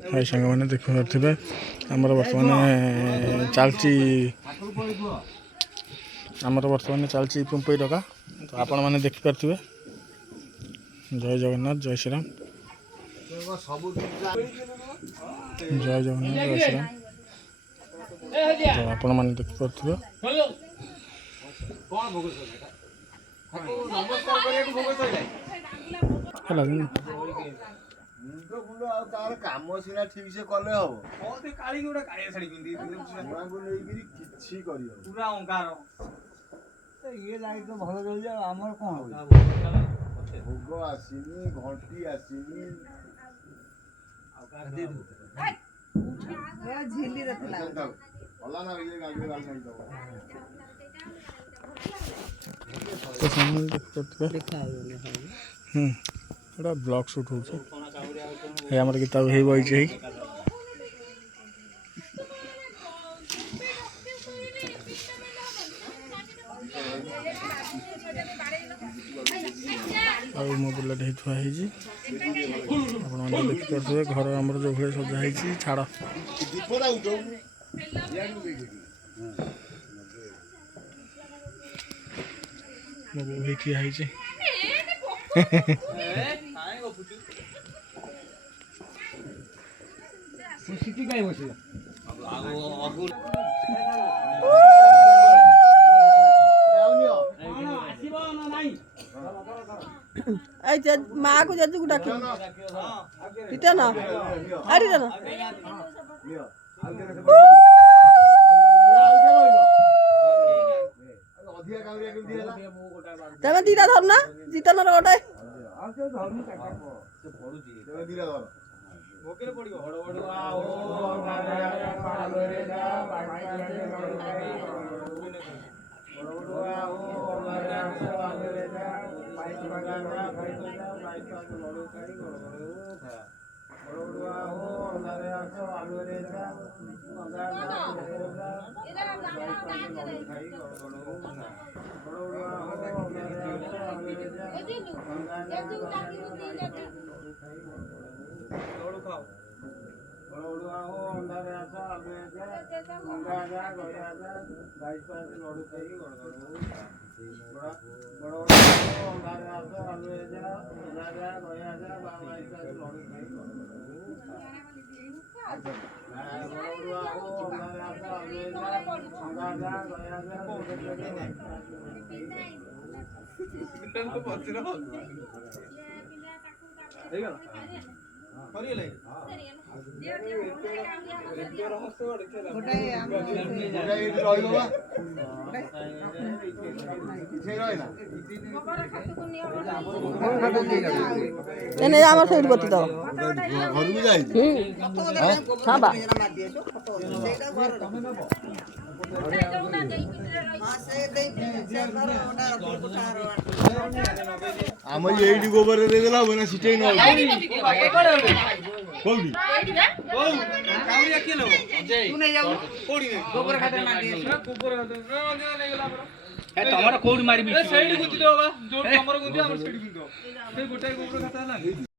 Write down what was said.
हाय सांग मैंने देखिपे आमर बर्तमान चलती आमर बर्तमान चलती पुंपई डका तो आपण मैंने देखिपे जय जगन्नाथ जय श्रीराम जय जगन्नाथ जय श्रीराम तो आपण मैंने देखिपे तार काम सीना ठीक से कले हम ओते काली गुडा कालिया साड़ी पिंदी छुआ को लेकिरी किछि करियो पूरा ओंकार ये लाइट तो भलो जल जा हमर कोन हो भोग आसीनी घंटी आसीनी आकार दे दू ए झिल्ली रखला भला ना ये गाड़ी वाला नहीं दो तो सामने देखा एटा ब्लॉग शूट हो हमारे किताब है बही मो बुलेट थुआई देखिपे घर आम जो भाई सजा छाड़ मो बो ठिया सिटी काय बसे माँ को जज गुडा रिटर्न रिटर्न तमें दीटा धर ना जीतन गोटे ओके पड़ियो सही बती दो हाँ बा आम ये गोबर दे देला बना सिटे न कोडी कावरिया के लो तू नहीं जाऊ कोडी ने गोबर खाते मार दिए गोबर खाते ले गेला ए तमरा कोडी मारी बि ए साइड गुति दो बा जो तमरा गुति हमर साइड गुति दो से गोटे गोबर खाता ना